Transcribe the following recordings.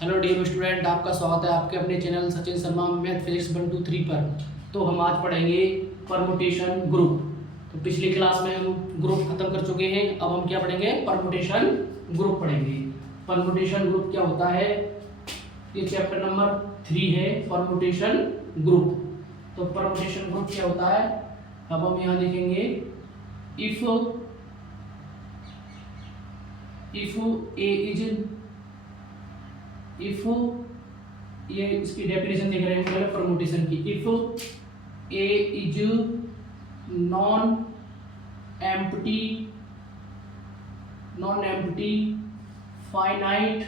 Hello dear student, आपका स्वागत है आपके अपने channel Sachin Sharma math physics 1 2 3 पर। तो हम आज पढ़ेंगे परमुटेशन ग्रुप। तो पिछली क्लास में हम ग्रुप खत्म कर चुके हैं। अब हम क्या पढ़ेंगे? परमुटेशन ग्रुप पढ़ेंगे। परमुटेशन ग्रुप क्या होता है? ये चैप्टर नंबर 3 है, परमुटेशन ग्रुप। तो परमुटेशन ग्रुप क्या होता है अब हम यहाँ देखेंगे। इफ ए इज इफ ये इसकी डेफिनेशन देख रहे हैं पहले परमुटेशन की। If A is non empty finite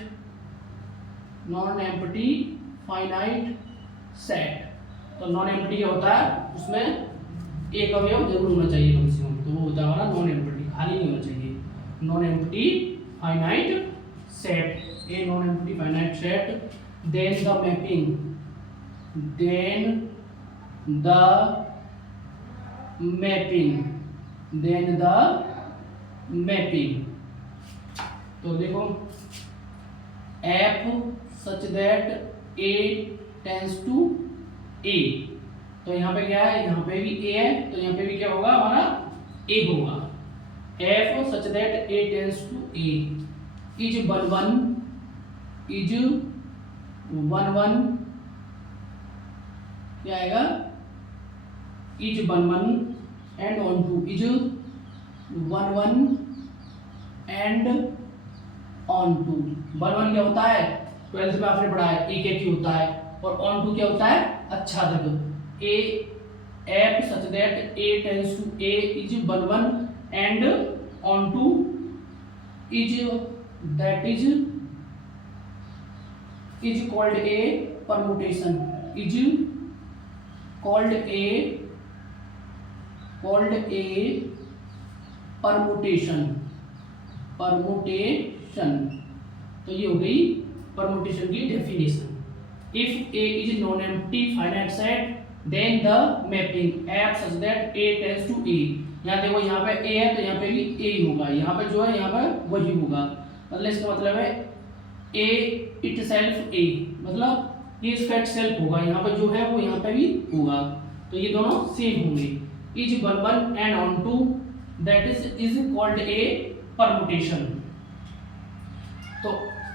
set. तो नॉन एम्प्टी क्या होता है? उसमें एक अवयव जरूर होना चाहिए कम से कम, तो वो होता है हमारा नॉन एम्प्टी, खाली नहीं होना चाहिए। Non empty finite set, a non-empty finite set, then the mapping। तो देखो f such that a tends to a। तो यहाँ पे क्या है? यहाँ पे भी a है, तो यहाँ पे भी क्या होगा? हमारा a होगा। f such that a tends to a is 1 1 क्या आएगा? Is 1 1 and onto. Is 1 1 and onto. 1 1 क्या होता है? 12th में आपने पढ़ा है, एक एक ही होता है। और ऑन टू क्या होता है? आच्छादक। A F such that A tends to A is 1 1 and onto is that is called a permutation। is called a permutation। तो ये हो गई परमुटेशन की definition. If a is non-empty finite set then the mapping f such that a tends to a। यहाँ देखो, यहाँ पे a है तो यहाँ पे भी a ही होगा, यहाँ पे जो है यहाँ पे वही होगा। मतलब इसका मतलब है a itself a, मतलब ये इसका सेल्फ होगा, यहाँ पे जो है वो यहाँ पे भी होगा, तो ये दोनों सेम होंगे। Is 1 1 and onto that is called a permutation. तो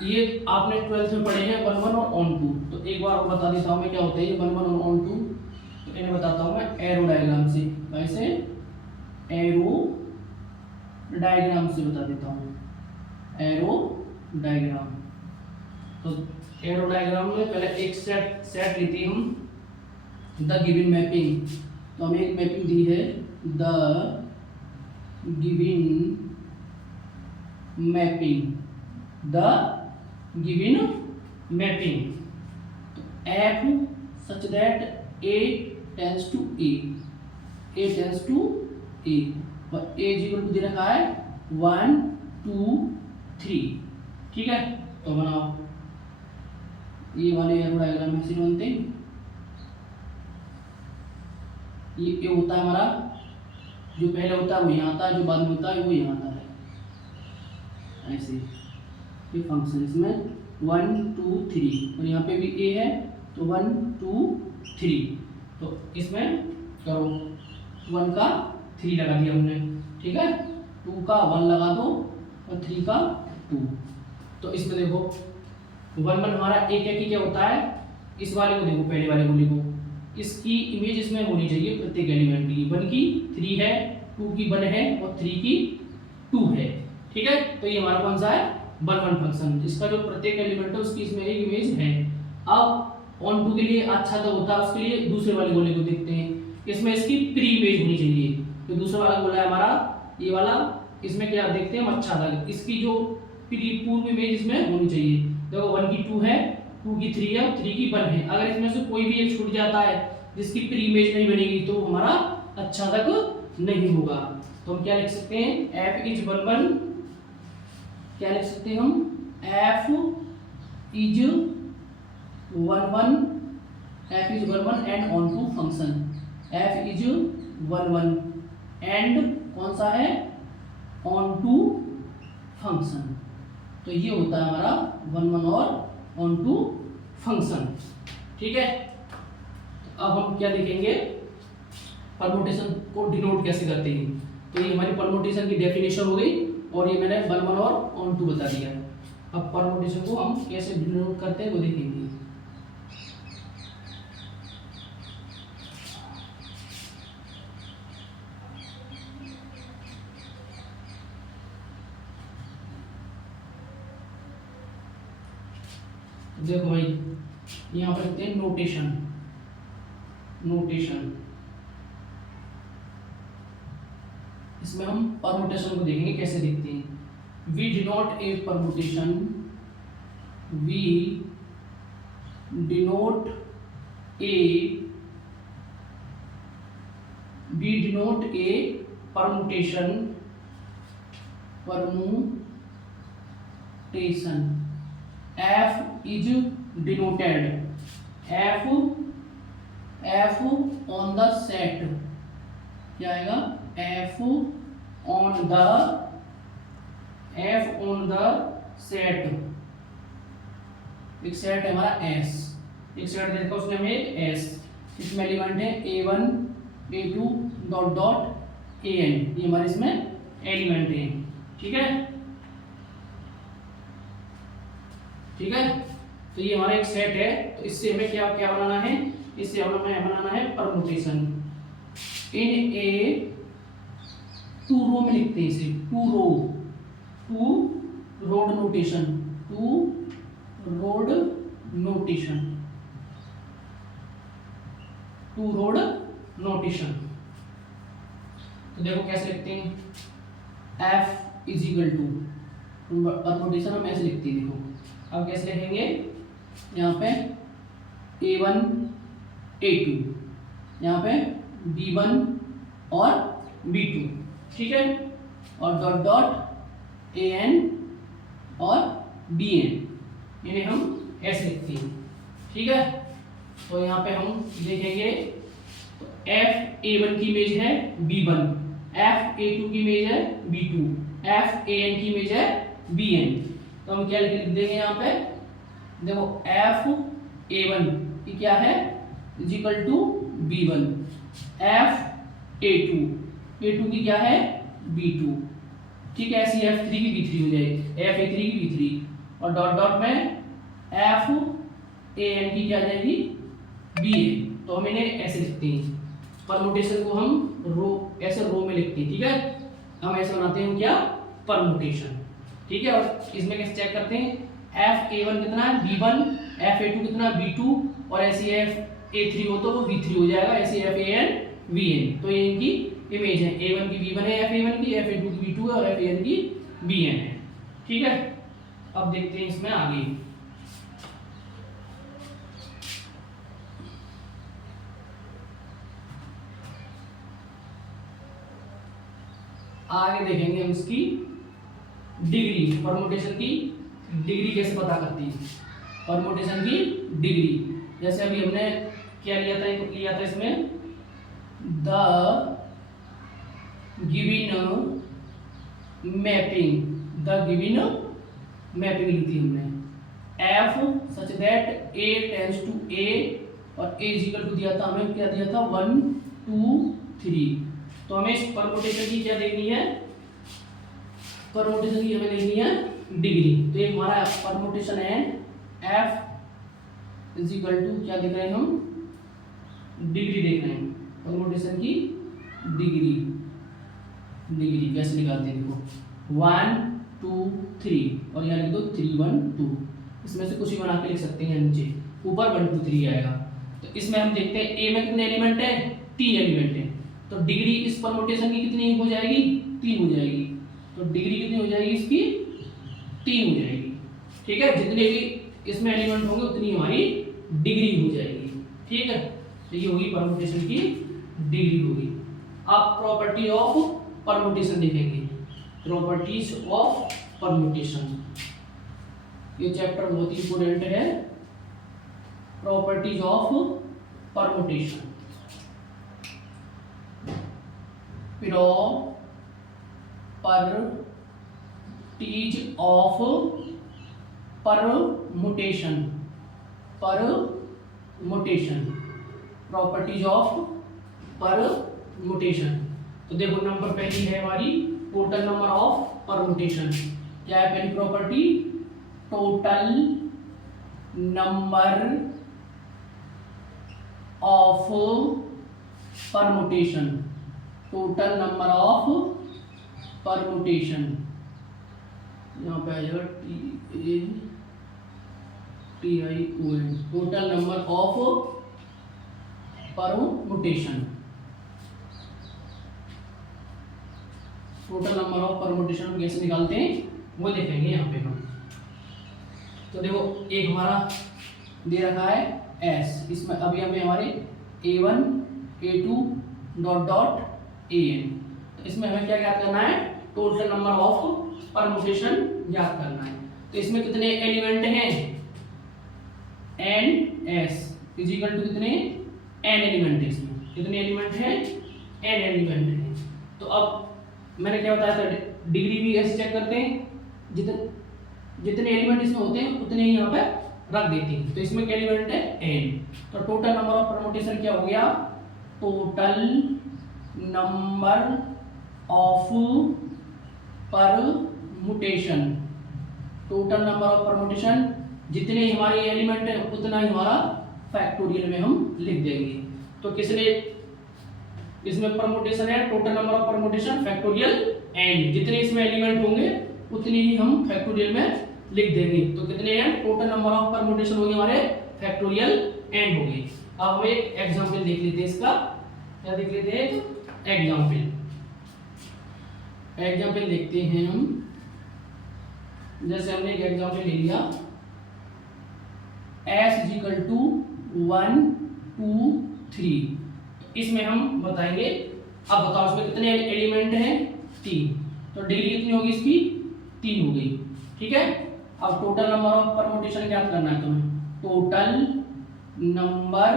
ये आपने 12th में पढ़े हैं 1 1 और ऑन टू। तो एक बार और बता देता हूँ मैं क्या होता है ये 1 1 और ऑन टू। तो इन्हें बताता हूँ मैं एरो डायग्राम से। वैसे एरो डायग्राम से बता देता हूँ। एरो डायग्राम, तो एरो डायग्राम में पहले एक सेट लेते हैं हम। द गिवन मैपिंग, तो हमें एक मैपिंग दी है। द गिवन मैपिंग, तो F such that A tends to A और ए इक्वल टू दे रखा है 1 2 3। ठीक है, तो बनाओ ये वाले एरो डायग्राम ऐसे बनते हैं। ये होता है हमारा, जो पहले होता है वो यहाँ आता है, जो बाद में होता है वो यहाँ आता है। ऐसे ये फंक्शन, इसमें 1 2 3 और यहाँ पे भी a है तो 1 2 3। तो इसमें करो 1 का 3 लगा दिया हमने, ठीक है, 2 का 1 लगा दो और 3 का 2। तो इसमें देखो 1 1 हमारा एक एक ही क्या होता है? इस वाले को देखो, पहले वाले को लिखो, इसकी इमेज इसमें होनी चाहिए प्रत्येक एलिमेंट की। 1 की 3 है, 2 की 1 है और 3 की 2 है। ठीक है, तो ये हमारा कौन सा है? 1 1 फंक्शन, जिसका जो प्रत्येक एलिमेंट है उसकी इसमें एक इमेज है। अब ऑन टू के लिए अच्छा तो होता है, उसके लिए दूसरे वाले गोले को देखते हैं। इसमें इसकी प्री इमेज होनी चाहिए। तो दूसरा वाला गोला है हमारा ये वाला, इसमें क्या देखते हैं हम? अच्छा था, इसकी जो पूर्व इमेज इसमें होनी चाहिए। देखो 1 की 2 है, 2 की 3 है और 3 की 1 है। अगर इसमें से कोई भी एक छूट जाता है जिसकी प्री इमेज नहीं बनेगी तो हमारा अच्छा तक नहीं होगा। तो हम क्या लिख सकते हैं? f इज 1 1, क्या लिख सकते हैं हम? f is 1 1 and onto function. f is 1 1 and कौन सा है? Onto function. तो ये होता है हमारा 1 1 और ऑन टू फंक्शन। ठीक है, अब हम क्या देखेंगे, परमुटेशन को डिनोट कैसे करते हैं। तो ये हमारी परमुटेशन की डेफिनेशन हो गई और ये मैंने 1 1 और ऑन टू बता दिया। अब परमुटेशन को हम कैसे डिनोट करते हैं वो देखेंगे। देखो भाई, यहाँ पर लिखते हैं नोटेशन। नोटेशन इसमें हम परमुटेशन को देखेंगे कैसे दिखते हैं। We denote a permutation, we denote a permutation, F is denoted, F on the set, क्या आएगा, F on the set, एक सेट है हमारा S, एक सेट देखा उसने हमें एक S, इसमें एलिमेंट है A1 A2 dot dot AN, ये हमारे इसमें एलिमेंट है। ठीक है, ठीक है, तो ये हमारा एक सेट है। तो इससे हमें क्या क्या बनाना है, इससे हमें बनाना है परमुटेशन इन ए टू रो में लिखते हैं इसे, two rowed notation, two rowed notation. तो देखो कैसे लिखते हैं, F is equal to, permutation हम ऐसे लिखते हैं। देखो अब कैसे लिखेंगे, यहाँ पे A1 A2, यहाँ पे B1 और B2, ठीक है, और डॉट डॉट AN और BN, इन्हें हम ऐसे लिखते हैं। ठीक है, तो यहाँ पे हम देखेंगे तो FA1 की इमेज है B1, FA2 की इमेज है B2, FAN की इमेज है BN। तो हम क्या लिख देंगे यहाँ पे, देखो FA1 की क्या है, is equal to B1, FA2 की क्या है B2, ठीक है, ऐसी F3 की B3 हो जाएगी, FA3 की B3, और डॉट डॉट में FAN की क्या जाएगी BA। तो हम इन्हें ऐसे लिखते हैं, परमुटेशन को हम रो ऐसे रो में लिखते हैं। ठीक है, हम ऐसे बनाते हैं क्या, परमुटेशन। ठीक है, और इसमें कैसे चेक करते हैं, FA1 कितना है B1, FA2 कितना B2, और ऐसी FA3 हो तो वो B3 हो जाएगा, ऐसी FAN VN। तो ये इनकी इमेज है, A1 की B1 है, FA1 की, FA2 की B2 है, और FAN की BN है। ठीक है, अब देखते हैं इसमें आगे। आगे देखेंगे हम इसकी डिग्री, परमुटेशन की डिग्री कैसे पता करती है, परमुटेशन की डिग्री। जैसे अभी हमने क्या लिया था इसमें, द गिवन मैपिंग ली थी हमने, F such that A tends to A, और A इज इक्वल टू दिया था हमें, क्या दिया था 1 2 3। तो हमें इस परमुटेशन की क्या देखनी है, परमुटेशन की हमें देखनी है डिग्री। तो ये हमारा परमुटेशन है, F इज इक्वल टू क्या देख रहे हैं हम, डिग्री देख रहे हैं, परमुटेशन की डिग्री कैसे निकालते हैं, देखो 1 2 3, और यहाँ लिख दो 3 1 2, इसमें से कुछ भी बना के लिख सकते हैं, नीचे ऊपर 1 2 3 आएगा। तो इसमें हम देखते हैं ए में कितने एलिमेंट है, 3 एलिमेंट है, तो डिग्री इस परमुटेशन की कितनी हो जाएगी, 3 हो जाएगी। तो डिग्री कितनी हो जाएगी इसकी, 3 हो जाएगी। ठीक है, जितने भी इसमें एलिमेंट होंगे उतनी हमारी डिग्री हो जाएगी। ठीक है, तो ये होगी परमुटेशन की डिग्री होगी। अब प्रॉपर्टी ऑफ परमुटेशन देखेंगे, प्रॉपर्टीज ऑफ परमुटेशन, ये चैप्टर बहुत ही इंपोर्टेंट है, properties of permutation. Properties of permutation, properties of permutation. तो देखो नंबर पहली है हमारी टोटल नंबर ऑफ परमुटेशन। क्या है पहली property? Total number of permutation, total number of permutation. यहाँ पे आ जाएगा TION, total number of permutation. Total number of permutation कैसे निकालते हैं वो देखेंगे यहाँ पे हम। तो देखो एक हमारा दे रखा है S, इसमें अभी हमें हमारे A1 A2 dot dot AN। तो इसमें हमें क्या ज्ञात करना है? टोटल नंबर ऑफ परमुटेशन ज्ञात करना है। तो इसमें कितने एलिमेंट हैं? NS इजिकल टू कितने? N एलिमेंट है। इसमें कितने एलिमेंट हैं? N एलिमेंट है। तो अब मैंने क्या बताया था, डिग्री भी ऐसे चेक करते हैं, जितने एलिमेंट इसमें होते हैं उतने ही यहाँ पे रख देते हैं। तो इसमें क्या एलिमेंट है? N। तो टोटल नंबर ऑफ परमुटेशन क्या हो गया? Total number of permutation, total number of permutation, जितने हमारे एलिमेंट है उतना ही हमारा फैक्टोरियल में हम लिख देंगे। तो किसने इसमें परमुटेशन है total number of permutation factorial N, जितने इसमें एलिमेंट होंगे उतने ही हम फैक्टोरियल में लिख देंगे। तो कितने हैं? टोटल नंबर ऑफ परमुटेशन होंगे हमारे फैक्टोरियल एन होंगे। अब हम एक एग्जांपल देख लेते हैं इसका। क्या देख लेते हैं? एग्जांपल देखते हैं हम। जैसे हमने एक एग्जांपल ले लिया, S इजिकल टू 1 2 3। इसमें हम बताएंगे, अब बताओ इसमें कितने एलिमेंट हैं? 3। तो डिग्री कितनी होगी इसकी? 3 हो गई। ठीक है। अब टोटल नंबर ऑफ परमुटेशन क्या करना है तुम्हें? Total number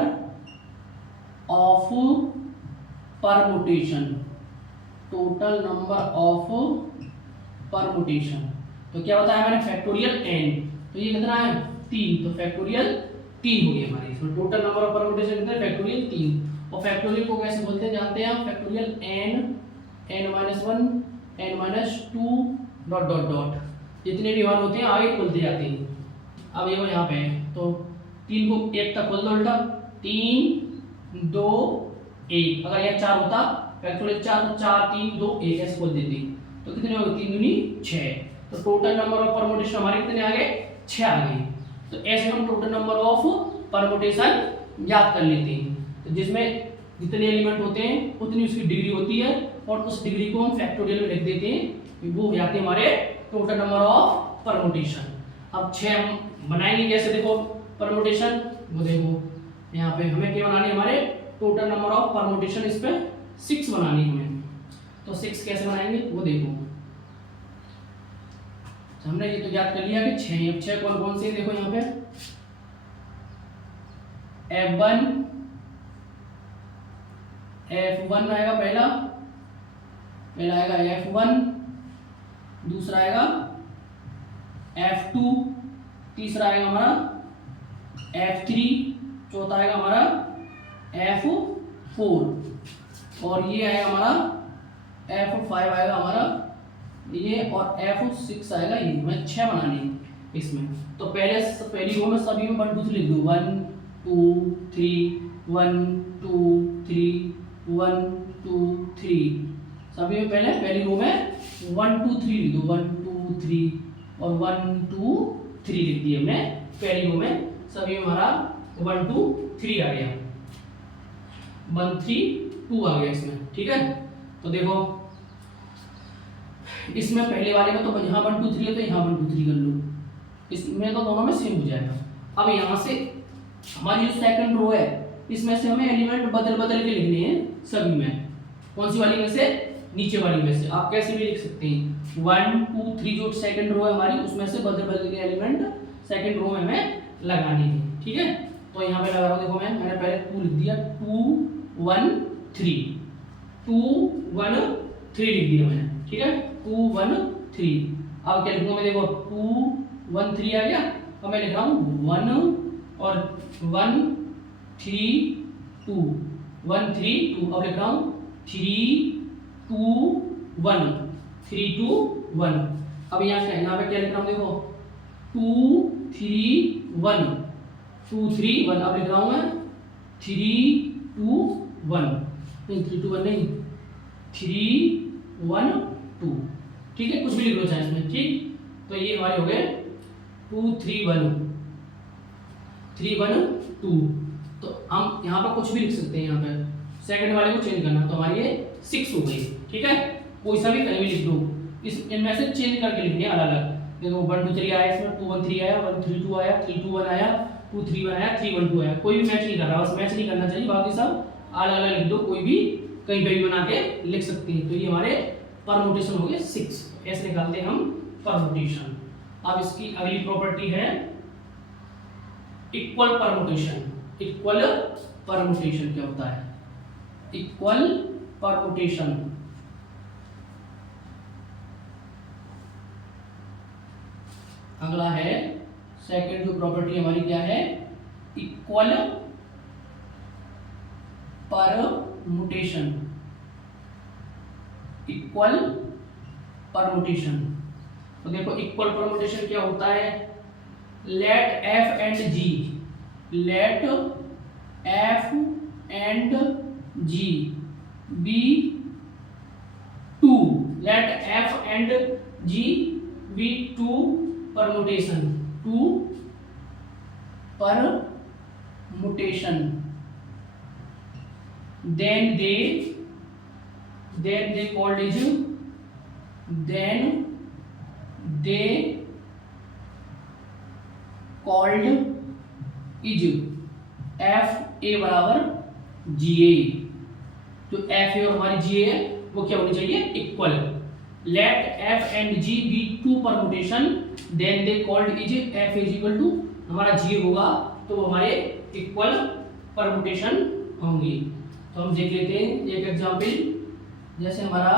of permutation, total number of permutation. तो क्या बताया मैंने? Factorial n। तो ये कितना है? 3। तो फैक्टोरियल 3 हो गई हमारी। इसमें टोटल नंबर ऑफ परमुटेशन कितना है? फैक्टोरियल 3। और फैक्टोरियल को कैसे बोलते हैं जानते हैं आप? Factorial n-1 n-2 dot dot dot, जितने भी मान होते हैं आगे खुलते जाते हैं। अब ये यहाँ पे है तो 3 को 1 तक खोल दो उल्टा, 3 2 1। अगर यह 4 होता फैक्टोरियल 4 तो 4 3 2 1 ऐसे खोल देते। तो कितने हो गए? 3 दूनी 6। तो टोटल नंबर ऑफ परमुटेशन हमारे कितने आ गए? 6 आ गए। तो ऐसे हम टोटल नंबर ऑफ परमुटेशन याद कर लेते हैं। तो जिसमें जितने एलिमेंट होते हैं उतनी उसकी डिग्री होती है, और उस डिग्री को हम फैक्टोरियल में लिख देते हैं। वो हो जाते हैं हमारे टोटल नंबर ऑफ परमुटेशन। अब 6 हम बनाएंगे कैसे? देखो परमुटेशन, वो देखो यहाँ पे हमें क्या बनानी है? हमारे टोटल नंबर ऑफ परमुटेशन इस पे 6 बनानी है हमें। तो 6 कैसे बनाएंगे वो देखो। हमने ये तो याद कर लिया कि 6। अब 6 कौन कौन से? देखो यहाँ पे F1 आएगा, पहला आएगा F1, दूसरा आएगा F2, तीसरा आएगा हमारा F3, चौथा आएगा हमारा F4, और ये आएगा हमारा F5 आएगा हमारा ये, और F6 आएगा ये। मैं 6 बनानी इसमें। तो पहली रो में सभी में 1 2 3 लिख दो। 1 2 3 1 2 3 1 2 3। सभी में पहली रो में 1 2 3 लिख दो। 1 2 3 और 1 2 3 लिख दिए हमने पहली रो में। सभी में हमारा 1 2 3 आ गया, 1 3 2 आ गया इसमें। ठीक है। तो देखो इसमें पहले वाले में तो यहाँ 1 2 3 है तो यहाँ 1 2 3 कर लो, इसमें तो दोनों में सेम हो जाएगा। अब यहाँ से हमारी जो सेकंड रो है इसमें से हमें एलिमेंट बदल बदल के लिखने हैं सभी में। कौन सी वाली में से? नीचे वाली में से। आप कैसे भी लिख सकते हैं 1 2 3 जो सेकंड रो है हमारी उसमें से बदल बदल के एलिमेंट सेकंड रो में हमें लगानी है। ठीक है। तो यहाँ पे लगा रहा हूँ, देखो मैंने पहले 2 लिख दिया, 2 1 3 2 1 3 लिख दिया मैंने। ठीक है, 2 1 3। अब क्या लिखूंगा मैं? देखो 2 1 3 आ गया। अब मैं लिख रहा हूँ 1 और 1 3 2, 1 3 2। अब लिख रहा हूँ 3 2 1, 3 2 1। अब यहाँ क्या, यहाँ पे क्या लिख रहा हूँ देखो 2 3 1, 2 3 1। अब लिख रहा हूँ मैं 3 2 1, नहीं 3 2 1 नहीं, 3 1 2। ठीक है, कुछ भी लिख लो चाहे इसमें। ठीक, तो ये हमारे हो गए 2 3 1 3 1 2। तो हम यहाँ पर कुछ भी लिख सकते हैं, यहाँ पर सेकंड वाले को चेंज करना, तो हमारी ये 6 हो गई। ठीक है, कोई सा भी कहीं भी लिख दो, इनमें से चेंज करके लिखनी है अलग अलग। देखो 1 2 3 आया, इसमें 2 1 3 आया, 1 3 2 आया, 3 2 1 आया, 2 3 1 आया, 3 1 2 आया। कोई भी मैच नहीं कर रहा, बस मैच नहीं करना चाहिए, बाकी सब अलग अलग लिख दो, कोई भी कहीं पे भी बना के लिख सकते हैं। तो ये हमारे परमुटेशन हो गए 6। ऐसे निकालते हैं हम परमुटेशन। अब इसकी अगली प्रॉपर्टी है इक्वल परमुटेशन। इक्वल परमुटेशन क्या होता है? इक्वल परमुटेशन अगला है सेकंड जो प्रॉपर्टी हमारी क्या है? Equal permutation. इक्वल परमुटेशन, तो देखो इक्वल परमुटेशन क्या होता है? Let F and G, let F and G be two, let F and G be two permutation, two permutation, then they called is, then they called is F A बराबर G ए। जो F A और हमारी जी ए है वो क्या होनी चाहिए? Equal. Let F and G be two permutation, then they called is F is equal to, हमारा जी होगा तो वो हमारे इक्वल परमुटेशन होंगी। तो हम देख लेते हैं एक एग्जाम्पल, जैसे हमारा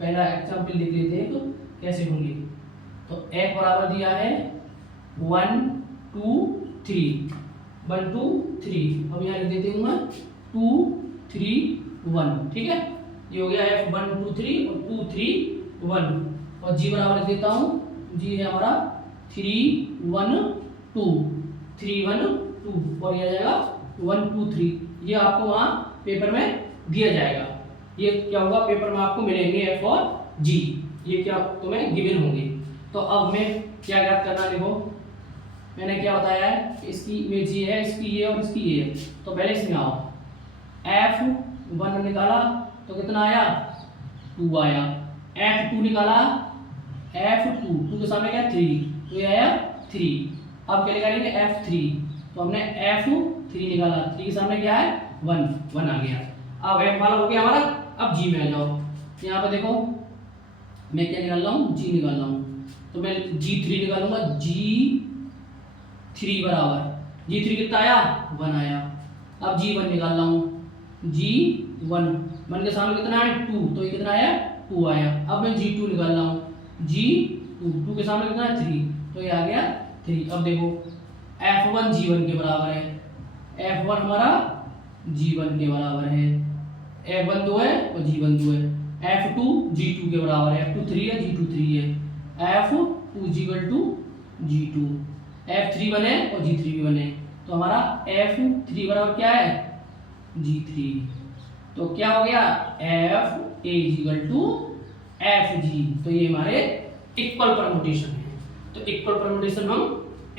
पहला एग्जाम्पल देख लेते हैं तो कैसे होंगे। तो एफ बराबर दिया है 1 2 3, 1 2 3। अब यहाँ लिख देते हूँ मैं 2 3 1। ठीक है, ये हो गया एफ 1 2 3 और 2 3 1। और जी बराबर लिख देता हूँ, जी है हमारा 3 1 2, 3 1 2, और ये आ जाएगा 1 2 3। ये आपको वहाँ पेपर में दिया जाएगा। ये क्या होगा, पेपर में आपको मिलेंगे एफ और जी, ये क्या तुम्हें गिवन होंगे। तो अब मैं क्या याद करना, देखो मैंने क्या बताया है, इसकी में जी है, इसकी ये और इसकी ये है। तो पहले इसमें आओ, एफ 1 निकाला तो कितना आया? 2 आया। एफ 2 निकाला, एफ 2 के सामने क्या 3, तो ये आया 3। अब क्या निकालेंगे? एफ 3, तो हमने एफ 3 निकाला, 3 के सामने क्या है? 1 आ गया। अब एफ वाला हो गया हमारा। अब जी में आ जाओ, यहाँ पर देखो मैं क्या निकाल रहा हूँ? जी निकाल रहा हूँ। तो मैं G3 निकालूंगा, G3 बराबर, G3 कितना आया? 1 आया। अब G1 निकाल रहा हूँ, G1 1 के सामने कितना है? 2, तो ये कितना आया? 2 आया। अब मैं G2 निकाल रहा हूँ, G2 2 के सामने कितना है? 3, तो ये आ गया 3। अब देखो F1 G1 के बराबर है, F1 हमारा G1 के बराबर है, F1 2 है और G1 2 है। F2 G2 के बराबर है, F2 3 है, G2 3 है, F2 G2, F3 बने और G3 भी बने। तो हमारा F3 बराबर क्या है? G3। तो क्या हो गया? F A Fg। तो ये हमारे इक्वल परमुटेशन है। तो इक्वल परमुटेशन हम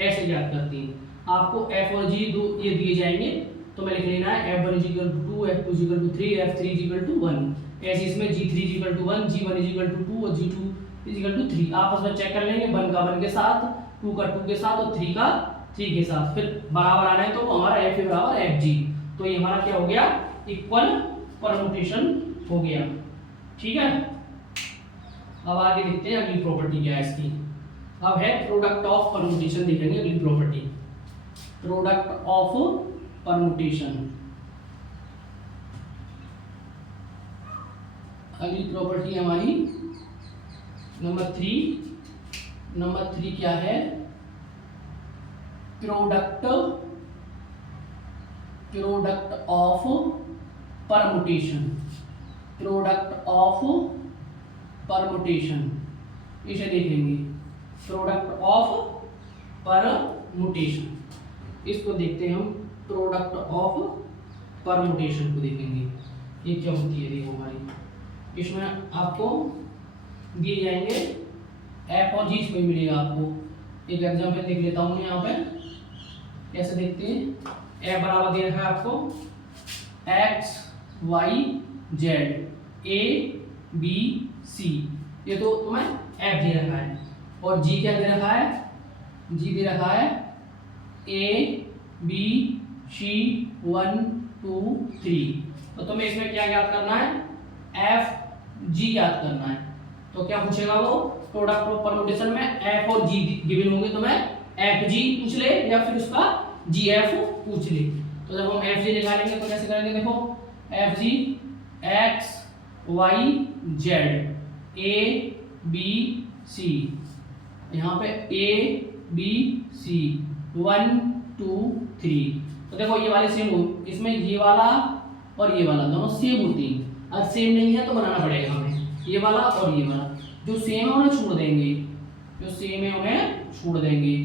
ऐसे याद करते हैं। आपको F और G दो ये दिए जाएंगे, तो मैं लिख लेना है F1 2, F2 3, F3 1। ऐसे इसमें G3 1, G1 2 और G2 3। आपस में चेक कर लेंगे, 1 का 1 के साथ, 2 का 2 के साथ और 3 का 3 के साथ। फिर बराबर आना है तो हमारा F बराबर Fg। तो ये हमारा क्या हो गया? इक्वल परमुटेशन हो गया। ठीक है, अब आगे देखते हैं अगली प्रॉपर्टी क्या है इसकी। अब है प्रोडक्ट ऑफ परमुटेशन, देखेंगे अगली प्रॉपर्टी, प्रोडक्ट ऑफ परमुटेशन। अगली प्रॉपर्टी हमारी नंबर 3 क्या है? Product of permutation, product of permutation, इसे देखेंगे प्रोडक्ट ऑफ परमुटेशन। इसको देखते हैं हम, प्रोडक्ट ऑफ परमुटेशन को देखेंगे ये क्या होती है। देखो हमारी इसमें आपको दिए जाएंगे एफ और जी, इसमें मिलेगा आपको। एक एग्जांपल देख लेता हूँ यहाँ पे, कैसे देखते हैं। एफ बराबर दे रखा है आपको X Y Z A B C, ये तो तुम्हें एफ दे रखा है। और जी क्या दे रखा है, जी दे रखा है ए बी सी 1 2 3। तो तुम्हें इसमें क्या याद करना है, एफ जी याद करना है। तो क्या पूछेगा वो, प्रोडक्ट ऑफ परमुटेशन में एफ और जी गिवन होंगे, तुम्हें एफ जी पूछ ले या फिर उसका जी एफ पूछ ले। तो जब हम एफ जी निकालेंगे तो कैसे करेंगे, देखो F G X Y Z A B C, यहाँ पे ए बी सी 1 2 3। तो देखो ये वाले सेम हो, इसमें ये वाला और ये वाला दोनों सेम होती हैं। अब सेम नहीं है तो बनाना पड़ेगा हमें, ये वाला और ये वाला। जो सेम है उन्हें छोड़ देंगे, जो सेम है उन्हें छोड़ देंगे।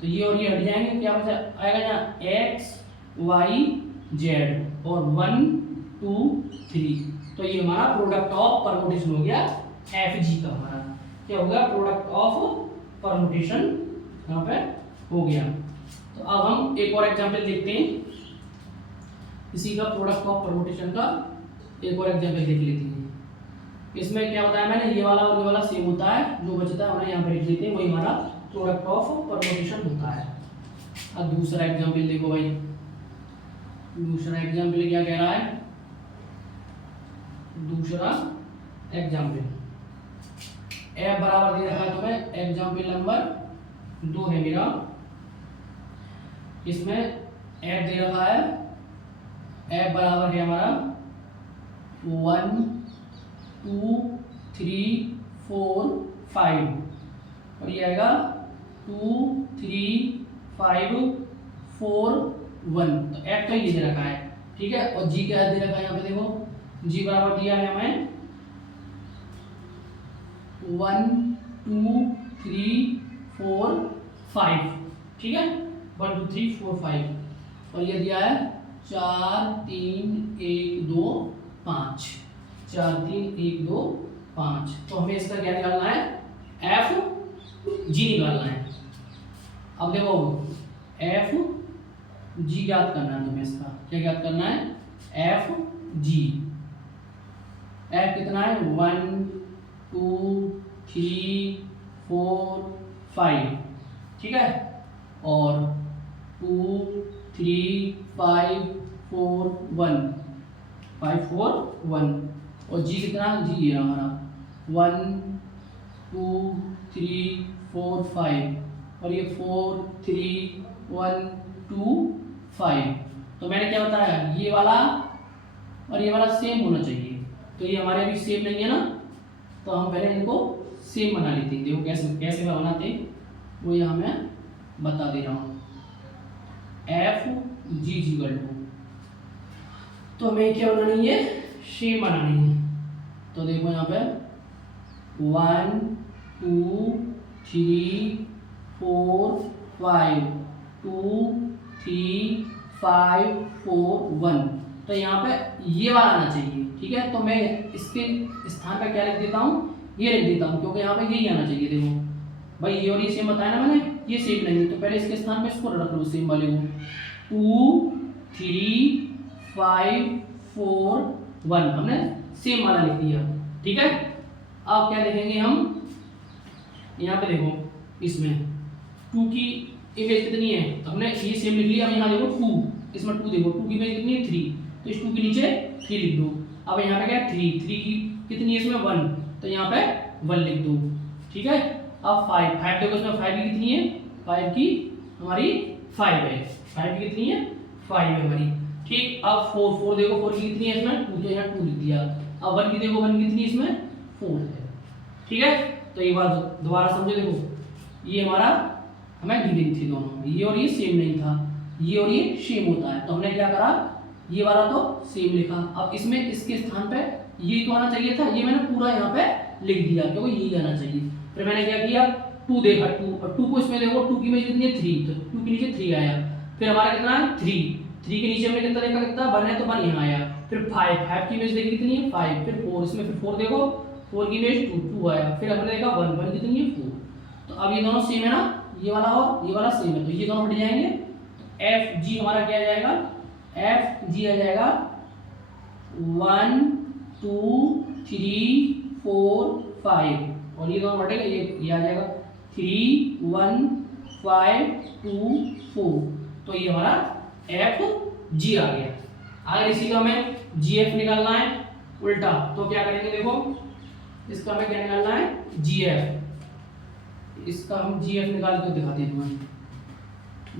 तो ये और ये हट जाएंगे, क्या बचा आएगा यहाँ एक्स वाई जेड और 1 2 3। तो ये हमारा प्रोडक्ट ऑफ परमुटेशन हो गया एफ जी का, हमारा क्या हो गया, प्रोडक्ट ऑफ परमुटेशन यहाँ पे हो गया। तो अब हम एक और एग्जांपल देखते हैं इसी का, प्रोडक्ट ऑफ परमुटेशन का एक और एग्जांपल देख लेते हैं। इसमें क्या बताया मैंने, ये वाला और ये वाला सेम होता है, जो बचता है उन्हें यहाँ पर लिख लेते हैं, वही हमारा प्रोडक्ट ऑफ परमुटेशन होता है। अब दूसरा एग्जांपल देखो भाई, दूसरा एग्जांपल क्या कह रहा है, दूसरा एग्जांपल एफ बराबर दे रखा है तुम्हें, एग्जांपल नंबर 2 है मेरा। इसमें एफ दे रखा है, एफ बराबर है हमारा 1 2 3 4 5 और ये आएगा 2 3 5 4 1। तो एफ तो ये दे रखा है, ठीक है। और जी क्या दे रखा है यहाँ पे, देखो जी बराबर दिया है हमें 1 2 3 4 5, ठीक है 1 2 3 4 5। और ये दिया है 4 3 1 2 5, 4 3 1 2 5। तो हमें इसका क्या निकालना है, एफ जी निकालना है। अब देखो एफ जी याद करना है तुम्हें, इसका क्या याद करना है, एफ जी। एफ कितना है 1 2 3 4 5, ठीक है। और 2 3 5 4 1 5 4 1। और जी कितना, जी है हमारा 1 2 3 4 5 और ये 4 3 1 2 5। तो मैंने क्या बताया, ये वाला और ये वाला सेम होना चाहिए। तो ये हमारे अभी सेम नहीं है ना, तो हम पहले इनको सेम बना लेते हैं। देखो कैसे कैसे बनाते वो यहाँ मैं बता दे रहा हूँ। एफ जी जी कर लो, तो हमें क्या बनानी है, सेम बनानी है। तो देखो यहाँ पे 1 2 3 4 5 2 3 5 4 1। तो यहाँ पे ये वाला आना चाहिए, ठीक है। तो मैं इसके स्थान पर क्या लिख देता हूँ, ये लिख देता हूँ, क्योंकि यहाँ पे यही आना चाहिए। देखो भाई ये और ये सेम बताया ना मैंने, ये सेम नहीं है, तो पहले इसके स्थान पे इसको रख लो सेम वाले को। 2 3 5 4 1 हमने सेम वाला लिख दिया, ठीक है। अब क्या देखेंगे हम, यहाँ पे देखो इसमें 2 की इमेज कितनी है, हमने ये सेम लिख लिया। अब यहाँ देखो 2, इसमें 2 देखो 2 की इमेज कितनी है 3, तो इस 2 के नीचे 3 लिख दो। अब यहाँ पे क्या है 3 की कितनी है इसमें 1, तो यहाँ पे 1 लिख दो, ठीक है। अब 5 देखो इसमें 5 की कितनी है, 5 की हमारी 5 है, 5 की कितनी है 5 है हमारी, ठीक। अब 4 देखो 4 की कितनी है इसमें 2, तो यहाँ 2 लिख दिया। अब 1 की देखो 1 की कितनी है इसमें 4 है, ठीक है। तो एक बार दोबारा समझो, देखो ये हमारा हमें गिवन थे दोनों, ये और ये सेम नहीं था, ये और ये सेम होता है, तो हमने क्या करा, ये वाला तो सेम लिखा। अब इसमें इसके स्थान पे ये तो आना चाहिए था, ये मैंने पूरा यहाँ पे लिख दिया क्योंकि यही आना चाहिए। फिर मैंने क्या किया, 2 देखा, 2 और 2 को इसमें देखो, 2 की इमेज कितनी है 3, तो 2 के नीचे 3 आया। फिर हमारा कितना है 3 के नीचे हमने कितना देखा, कितना 1 है तो 1 यहाँ आया। फिर 5 की इमेज देखी कितनी है 5, फिर 4 इसमें, फिर 4 देखो 4 की इमेज 2 आया। फिर हमने देखा 1 कितनी है 4। तो अब ये दोनों सेम है ना, ये वाला और ये वाला सेम है, तो ये दोनों हट जाएंगे। तो एफ जी हमारा क्या आ जाएगा, एफ जी आ जाएगा 1 2 3 4 5, और ये दोनों हटेगा, ये आ जाएगा 3 1 5 2 4। तो ये हमारा एफ जी आ गया। अगर इसी का हमें जी एफ निकालना है उल्टा, तो क्या करेंगे, देखो इसका हमें क्या निकालना है जी एफ, इसका हम जी एफ निकाल के दिखाते हैं तुम्हें।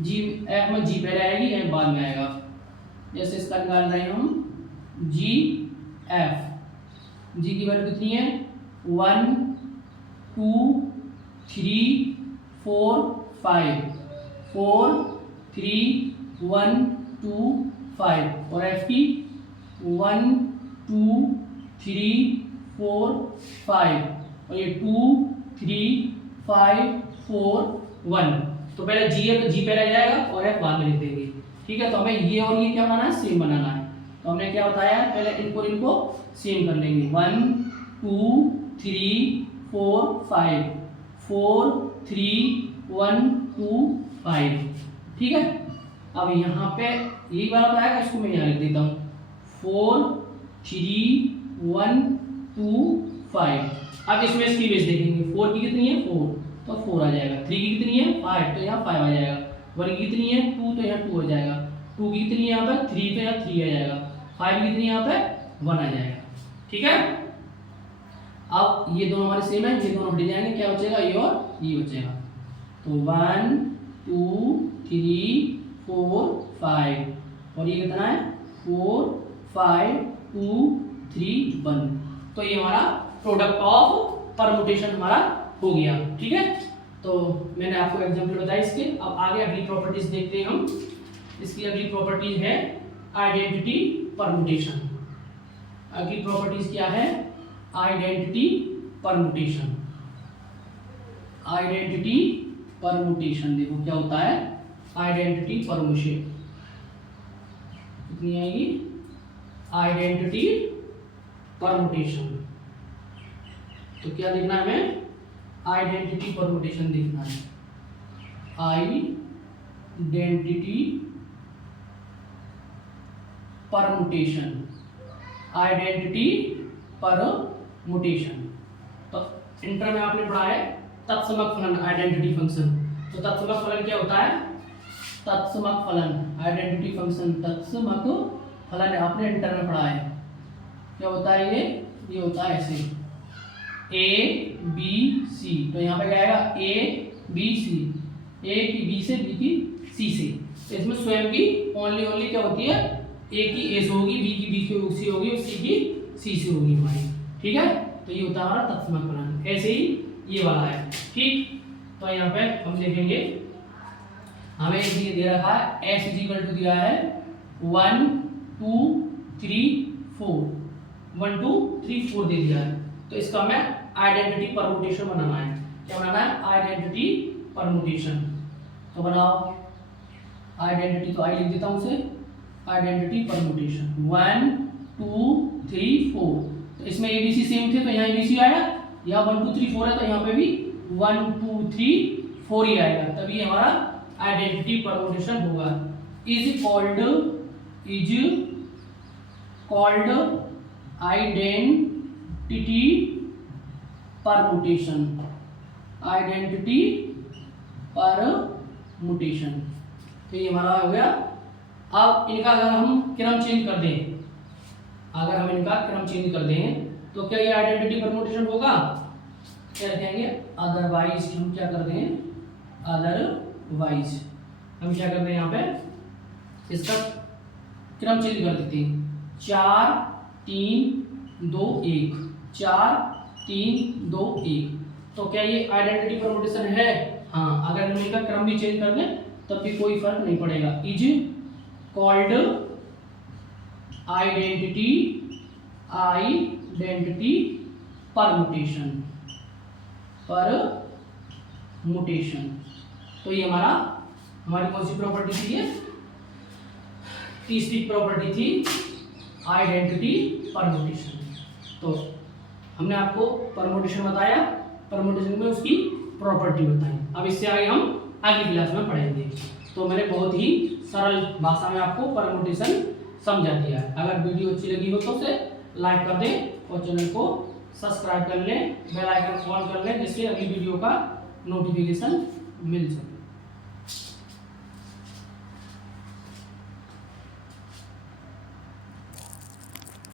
जी एफ में जी पहले आएगी, एफ बाद में आएगा। जैसे इसका निकाल रहे हैं हम जी एफ, जी की वैल्यू कितनी है 1 2 3 4 5, 4 3 1 2 5, और एफ की 1 2 3 4 5, और ये 2 3 5 4 1। तो पहले जी है तो जी पहले जाएगा और एफ बाद में लिख देंगे, ठीक है। तो हमें ये और ये क्या बनाना है, सेम बनाना है। तो हमने क्या बताया, पहले इनको सेम कर लेंगे, 1 2 3 4 5, 4 3 1 2 5, ठीक है। अब यहाँ पे यही वाला बताया, इसको मैं यहाँ लिख देता हूँ 4 3 1 2 5। अब इसमें इसकी इमेज देखेंगे, 4 की कितनी है 4, तो 4 आ जाएगा। 3 की कितनी है 5, तो यहाँ 5 आ जाएगा। 1 की कितनी है 2, तो यहाँ 2 आ जाएगा। 2 की कितनी है यहाँ पे 3, तो यहाँ 3 आ जाएगा। 5 की कितनी है यहाँ पे 1 आ जाएगा, ठीक है। अब ये दोनों हमारे सेम है, ये दोनों हट जाएंगे, क्या बचेगा ये और ये बचेगा। तो 1 2 3 4 5, और ये कितना है 4 5 2 3 1। तो ये हमारा प्रोडक्ट ऑफ परमुटेशन हमारा हो गया, ठीक है। तो मैंने आपको एग्जांपल बताया इसके। अब आगे अगली प्रॉपर्टीज देखते हैं हम। इसकी अगली प्रॉपर्टीज है आइडेंटिटी परमुटेशन। अगली प्रॉपर्टीज क्या है, आइडेंटिटी परमुटेशन। आइडेंटिटी परमुटेशन देखो क्या होता है, आइडेंटिटी परमुटेशन कितनी आएगी, आइडेंटिटी परमुटेशन। तो क्या देखना है हमें, आइडेंटिटी परमुटेशन देखना है। Identity permutation, identity permutation. तो इंटर में आपने पढ़ा है तत्समक फलन, आइडेंटिटी फंक्शन। तो तत्समक फलन क्या होता है, तत्समक फलन आइडेंटिटी फंक्शन, तत्समक फलन आपने इंटर में पढ़ा है। क्या होता है ये होता है ऐसे ए बी सी। तो यहाँ पे क्या आएगा ए बी सी, ए की बी से, बी की सी से। तो इसमें स्वयं की ओनली क्या होती है, ए की ए से होगी, बी की से होगी, और सी की सी से होगी हमारी, ठीक है। तो ये होता है हमारा तत्समक फलन। ऐसे ही ये वाला है, ठीक। तो यहाँ पे हम देखेंगे, हमें ये दे रखा है एस इक्वल टू दिया है 1 2 3 4, 1 2 3 4 दे दिया है। तो इसका हमें आइडेंटिटी परमुटेशन बनाना है। क्या बनाना है, आइडेंटिटी परमुटेशन। तो बनाओ आइडेंटिटी, तो आई लिख देता हूँ उसे, आइडेंटिटी परमुटेशन 1 2 3 4। तो इसमें एबीसी सेम थे, तो यहाँ एबीसी आया, यहाँ 1 2 3 4 है, तो यहाँ पे भी 1 2 3 4 ही आएगा, तभी हमारा आइडेंटिटी परमुटेशन होगा। Is called identity permutation, identity permutation. तो ये हमारा हो गया। अब इनका अगर हम क्रम चेंज कर दें, अगर हम इनका क्रम चेंज कर दें तो क्या ये आइडेंटिटी परमुटेशन होगा, क्या लिखेंगे, अदरवाइज। हम क्या कर दें, अदरवाइज हम क्या कर दें, यहाँ पे इसका क्रम चेंज कर देते हैं, 4 3 2 1, 4 3 2 1। तो क्या ये आइडेंटिटी परमुटेशन है, हाँ, अगर हम इनका क्रम भी चेंज कर दें तब भी कोई फर्क नहीं पड़ेगा। इज कॉल्ड आइडेंटिटी परमुटेशन तो ये हमारी कौन सी प्रॉपर्टी थी? ये तीसरी प्रॉपर्टी थी आइडेंटिटी परमुटेशन। तो हमने आपको परमुटेशन बताया, परमुटेशन में उसकी प्रॉपर्टी बताई। अब इससे आगे हम अगली क्लास में पढ़ेंगे। तो मैंने बहुत ही सरल भाषा में आपको परमुटेशन समझा दिया है। अगर वीडियो अच्छी लगी हो तो उसे लाइक कर दें और चैनल को सब्सक्राइब कर लें, बेल आइकन ऑन कर लें, जिससे अगली वीडियो का नोटिफिकेशन मिल सके।